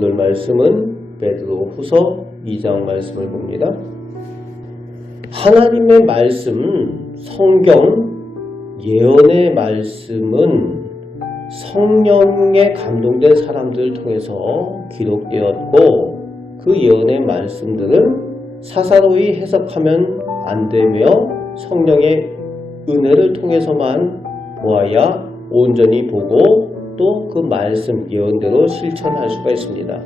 오늘 말씀은 베드로후서 2장 말씀을 봅니다. 하나님의 말씀, 성경, 예언의 말씀은 성령에 감동된 사람들을 통해서 기록되었고 그 예언의 말씀들은 사사로이 해석하면 안 되며 성령의 은혜를 통해서만 보아야 온전히 보고 또 그 말씀 예언대로 실천할 수가 있습니다.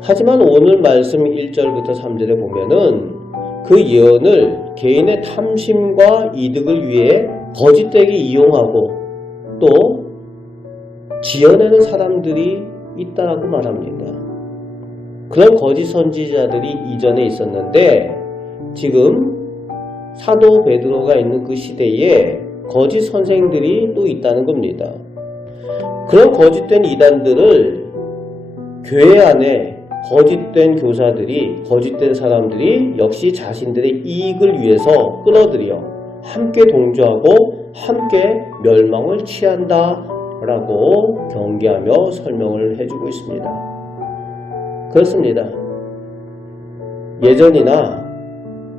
하지만 오늘 말씀 1절부터 3절에 보면은 그 예언을 개인의 탐심과 이득을 위해 거짓되게 이용하고 또 지어내는 사람들이 있다라고 말합니다. 그런 거짓 선지자들이 이전에 있었는데 지금 사도 베드로가 있는 그 시대에 거짓 선생들이 또 있다는 겁니다. 그런 거짓된 이단들을 교회 안에 거짓된 교사들이, 거짓된 사람들이 역시 자신들의 이익을 위해서 끌어들여 함께 동조하고 함께 멸망을 취한다라고 경계하며 설명을 해주고 있습니다. 그렇습니다. 예전이나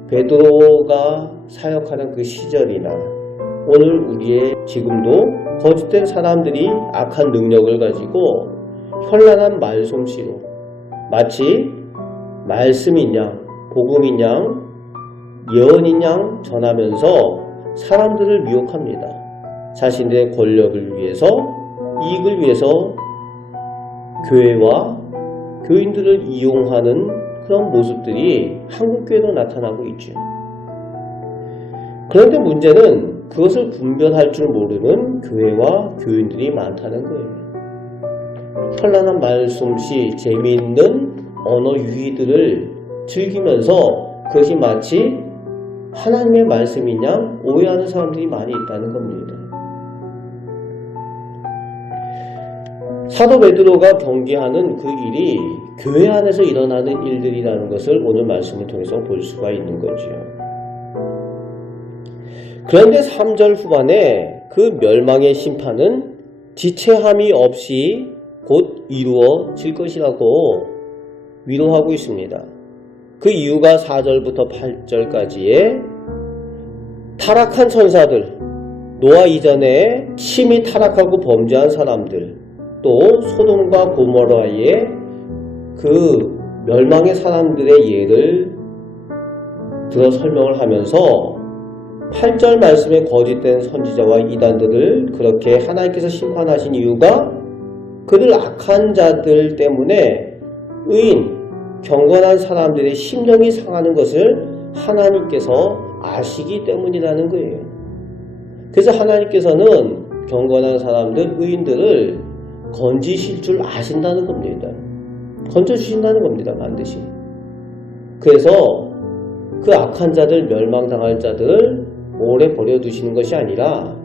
베드로가 사역하는 그 시절이나 오늘 우리의 지금도 거짓된 사람들이 악한 능력을 가지고 현란한 말솜씨로 마치 말씀인 양, 복음인 양, 예언인 양 전하면서 사람들을 미혹합니다. 자신들의 권력을 위해서, 이익을 위해서 교회와 교인들을 이용하는 그런 모습들이 한국교회도 나타나고 있죠. 그런데 문제는 그것을 분별할 줄 모르는 교회와 교인들이 많다는 거예요. 현란한 말솜씨, 재미있는 언어 유희들을 즐기면서 그것이 마치 하나님의 말씀이냐 오해하는 사람들이 많이 있다는 겁니다. 사도 베드로가 경계하는 그 일이 교회 안에서 일어나는 일들이라는 것을 오늘 말씀을 통해서 볼 수가 있는 거죠. 그런데 3절 후반에 그 멸망의 심판은 지체함이 없이 곧 이루어질 것이라고 위로하고 있습니다. 그 이유가 4절부터 8절까지의 타락한 천사들, 노아 이전에 심히 타락하고 범죄한 사람들, 또 소돔과 고모라의 그 멸망의 사람들의 예를 들어 설명을 하면서 8절 말씀에 거짓된 선지자와 이단들을 그렇게 하나님께서 심판하신 이유가 그들 악한 자들 때문에 의인, 경건한 사람들의 심령이 상하는 것을 하나님께서 아시기 때문이라는 거예요. 그래서 하나님께서는 경건한 사람들, 의인들을 건지실 줄 아신다는 겁니다. 건져주신다는 겁니다. 반드시. 그래서 그 악한 자들, 멸망당할 자들을 오래 버려두시는 것이 아니라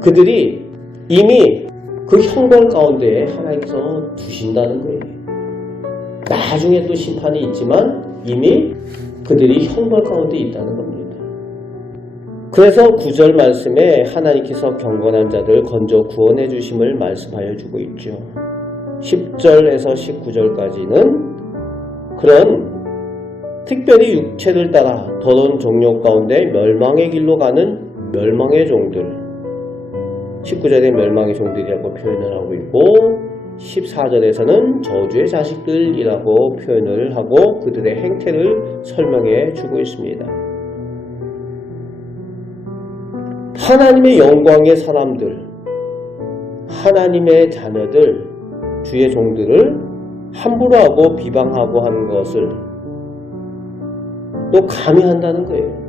그들이 이미 그 형벌 가운데 하나님께서 두신다는 거예요. 나중에 또 심판이 있지만 이미 그들이 형벌 가운데 있다는 겁니다. 그래서 9절 말씀에 하나님께서 경건한 자들 건져 구원해 주심을 말씀하여 주고 있죠. 10절에서 19절까지는 그런 특별히 육체를 따라 더러운 종력 가운데 멸망의 길로 가는 멸망의 종들, 19절에 멸망의 종들이라고 표현을 하고 있고 14절에서는 저주의 자식들이라고 표현을 하고 그들의 행태를 설명해 주고 있습니다. 하나님의 영광의 사람들, 하나님의 자녀들, 주의 종들을 함부로 하고 비방하고 하는 것을 또 감히 한다는 거예요.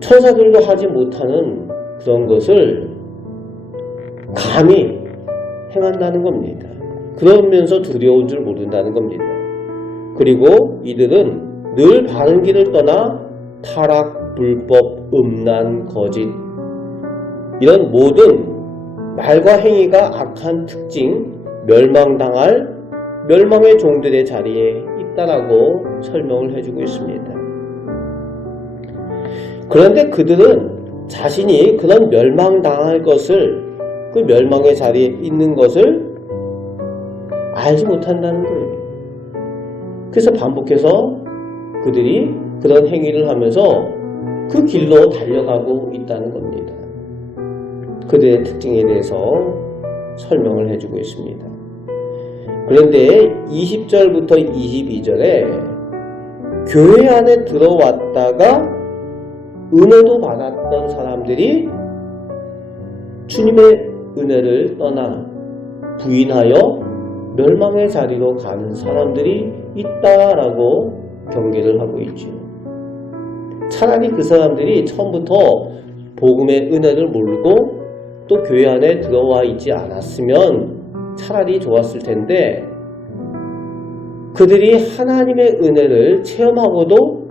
천사들도 하지 못하는 그런 것을 감히 행한다는 겁니다. 그러면서 두려운 줄 모른다는 겁니다. 그리고 이들은 늘 바른 길을 떠나 타락, 불법, 음란, 거짓 이런 모든 말과 행위가 악한 특징, 멸망당할 멸망의 종들의 자리에 있다라고 설명을 해주고 있습니다. 그런데 그들은 자신이 그런 멸망당할 것을, 그 멸망의 자리에 있는 것을 알지 못한다는 거예요. 그래서 반복해서 그들이 그런 행위를 하면서 그 길로 달려가고 있다는 겁니다. 그들의 특징에 대해서 설명을 해주고 있습니다. 그런데 20절부터 22절에 교회 안에 들어왔다가 은혜도 받았던 사람들이 주님의 은혜를 떠나 부인하여 멸망의 자리로 가는 사람들이 있다라고 경계를 하고 있죠. 차라리 그 사람들이 처음부터 복음의 은혜를 모르고 또 교회 안에 들어와 있지 않았으면 차라리 좋았을 텐데, 그들이 하나님의 은혜를 체험하고도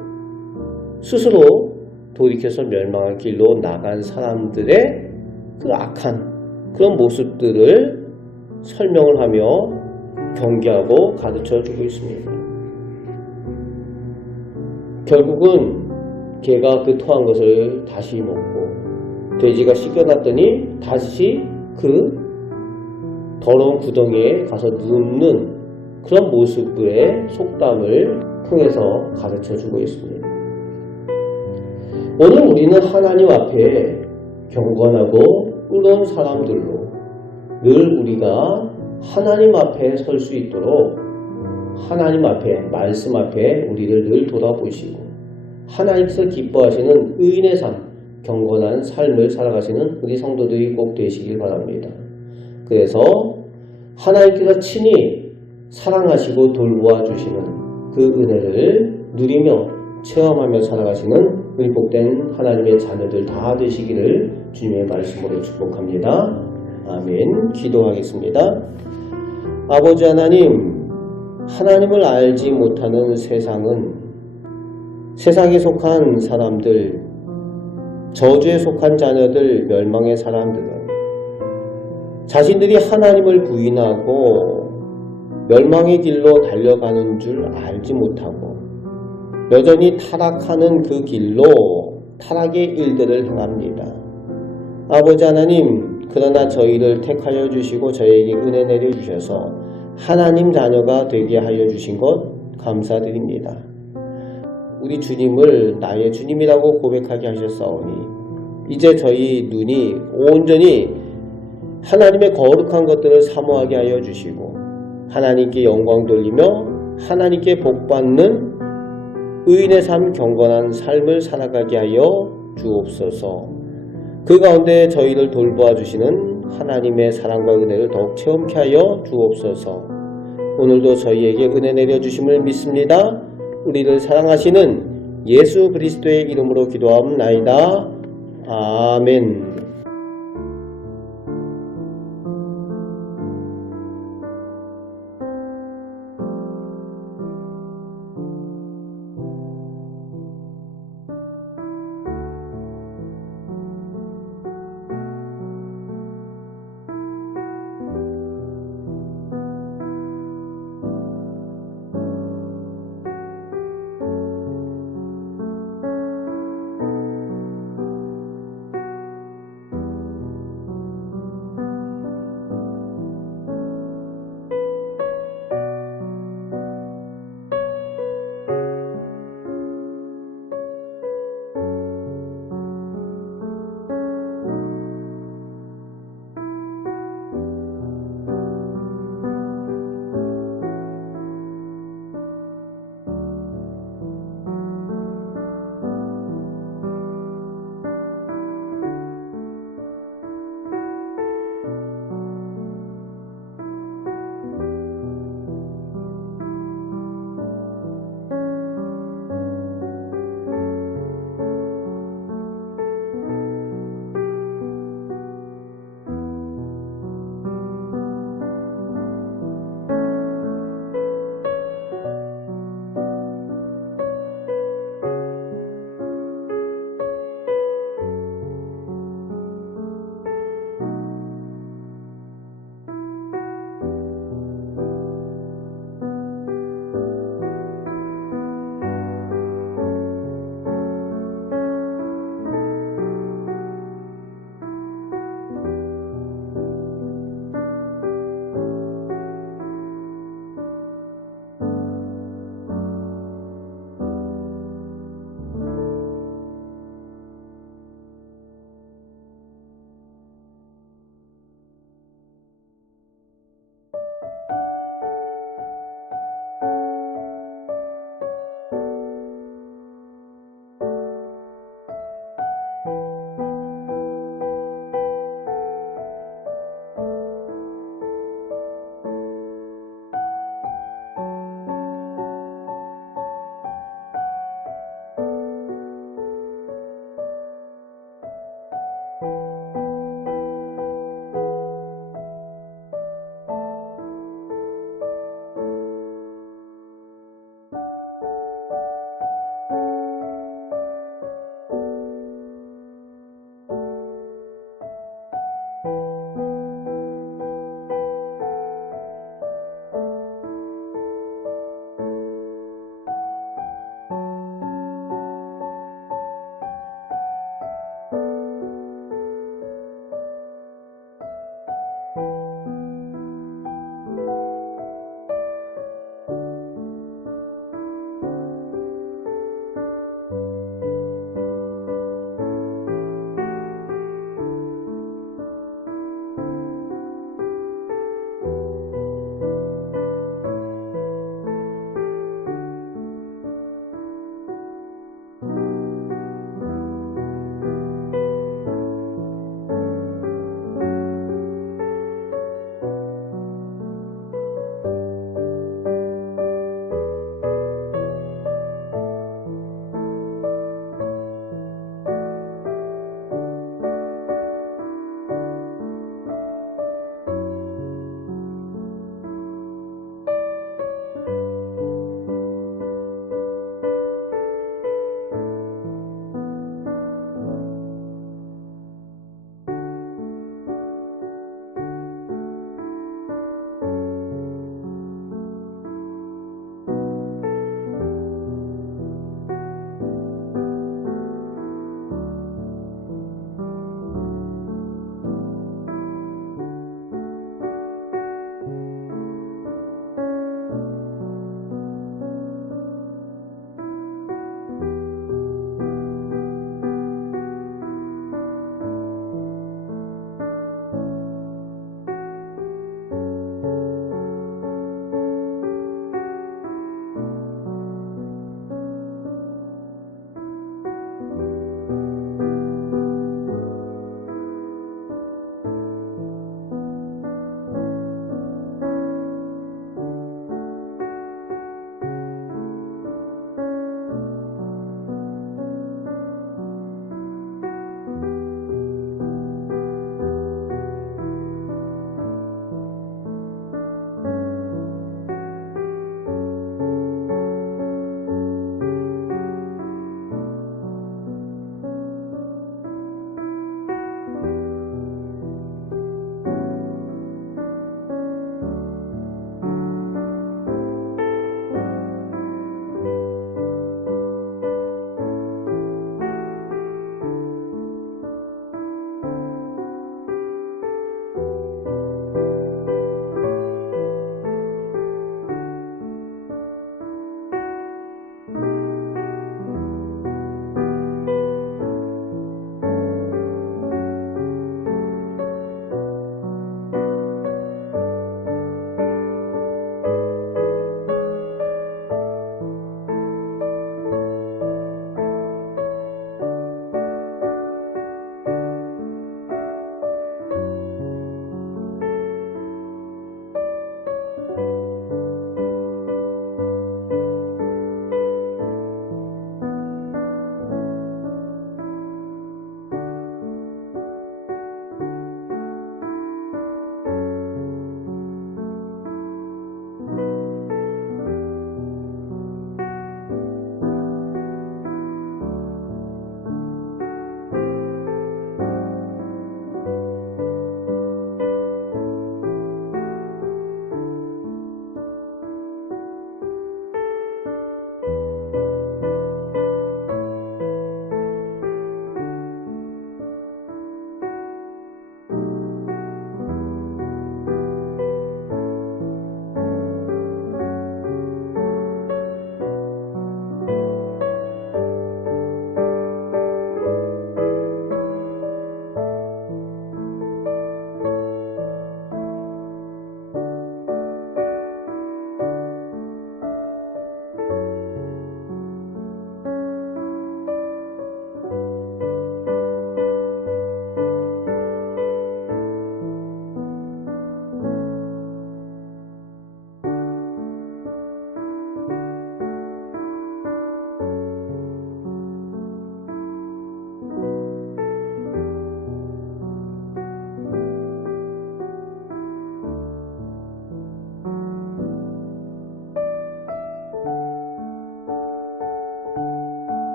스스로 돌이켜서 멸망의 길로 나간 사람들의 그 악한 그런 모습들을 설명을 하며 경계하고 가르쳐주고 있습니다. 결국은 개가 그 토한 것을 다시 먹고 돼지가 씻겨놨더니 다시 그 더러운 구덩이에 가서 눕는 그런 모습의 속담을 통해서 가르쳐주고 있습니다. 오늘 우리는 하나님 앞에 경건하고 의로운 사람들로 늘 우리가 하나님 앞에 설 수 있도록 하나님 앞에, 말씀 앞에 우리를 늘 돌아보시고 하나님께서 기뻐하시는 의인의 삶, 경건한 삶을 살아가시는 우리 성도들이 꼭 되시길 바랍니다. 그래서 하나님께서 친히 사랑하시고 돌보아 주시는 그 은혜를 누리며 체험하며 살아가시는 의복된 하나님의 자녀들 다 되시기를 주님의 말씀으로 축복합니다. 아멘. 기도하겠습니다. 아버지 하나님, 하나님을 알지 못하는 세상은, 세상에 속한 사람들, 저주에 속한 자녀들, 멸망의 사람들은 자신들이 하나님을 부인하고 멸망의 길로 달려가는 줄 알지 못하고 여전히 타락하는 그 길로 타락의 일들을 행합니다. 아버지 하나님, 그러나 저희를 택하여 주시고 저에게 은혜 내려주셔서 하나님 자녀가 되게 하여 주신 것 감사드립니다. 우리 주님을 나의 주님이라고 고백하게 하셨사오니 이제 저희 눈이 온전히 하나님의 거룩한 것들을 사모하게 하여 주시고 하나님께 영광 돌리며 하나님께 복받는 의인의 삶, 경건한 삶을 살아가게 하여 주옵소서. 그 가운데 저희를 돌보아 주시는 하나님의 사랑과 은혜를 더욱 체험케 하여 주옵소서. 오늘도 저희에게 은혜 내려주심을 믿습니다. 우리를 사랑하시는 예수 그리스도의 이름으로 기도하옵나이다. 아멘.